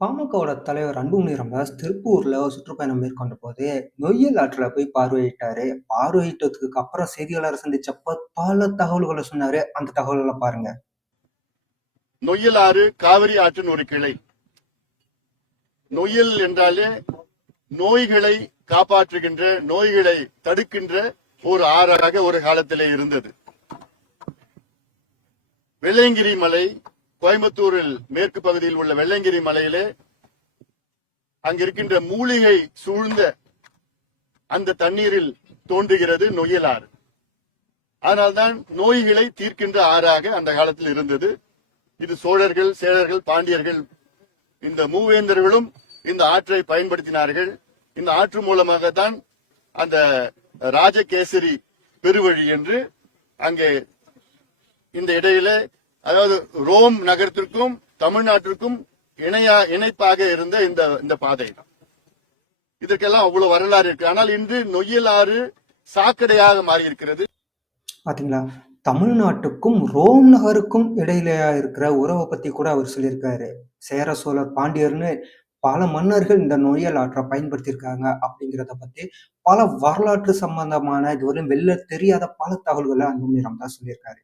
பாமகவோட தலைவர் அன்புமணி ராமதாஸ் திருப்பூர்ல ஒரு சுற்றுப்பயணம் மேற்கொண்ட போது நொய்யல் ஆற்றுல போய் பார்வையிட்டாரு. பார்வையிட்டதுக்கு அப்புறம் செய்தியாளரை சந்திச்சப்ப பல தகவல்களை சொன்னாரு. அந்த தகவல்களை பாருங்க. நொய்யல் ஆறு காவிரி ஆற்றின் ஒரு கிளை. நொய்யல் என்றாலே நோய்களை காப்பாற்றுகின்ற நோய்களை தடுக்கின்ற ஒரு ஆறாக ஒரு காலத்திலே இருந்தது. வெள்ளையங்கிரி மலை கோயம்புத்தூரில் மேற்கு பகுதியில் உள்ள வெள்ளையங்கிரி மலையிலே அங்கிருக்கின்ற மூலிகை சூழ்ந்த அந்த தண்ணீரில் தோன்றுகிறது நொய்யலாறு. அதனால்தான் நோய்களை தீர்க்கின்ற ஆறாக அந்த காலத்தில் இருந்தது. இது சோழர்கள் சேழர்கள் பாண்டியர்கள் இந்த மூவேந்தர்களும் இந்த ஆற்றை பயன்படுத்தினார்கள். இந்த ஆற்று மூலமாக தான் அந்த ராஜகேசரி பெருவழி என்று அங்கே இந்த இடையிலே அதாவது ரோம் நகரத்திற்கும் தமிழ்நாட்டிற்கும் இணையா இணைப்பாக இருந்த இந்த இந்த பாதை தான் இதற்கெல்லாம் அவ்வளவு வரலாறு இருக்கு. ஆனால் இன்று நொய்யல் ஆறு சாக்கடையாக மாறி இருக்கிறது பாத்தீங்களா? தமிழ்நாட்டுக்கும் ரோம் நகருக்கும் இடையில இருக்கிற உறவை பத்தி கூட அவர் சொல்லியிருக்காரு. சேர சோழர் பாண்டியர்னு பல மன்னர்கள் இந்த நொய்யல் ஆற்றை பயன்படுத்தியிருக்காங்க அப்படிங்கிறத பத்தி பல வரலாற்று சம்பந்தமான இதுவரையும் வெளில தெரியாத பல தகவல்களை அன்புமணி தான் சொல்லியிருக்காரு.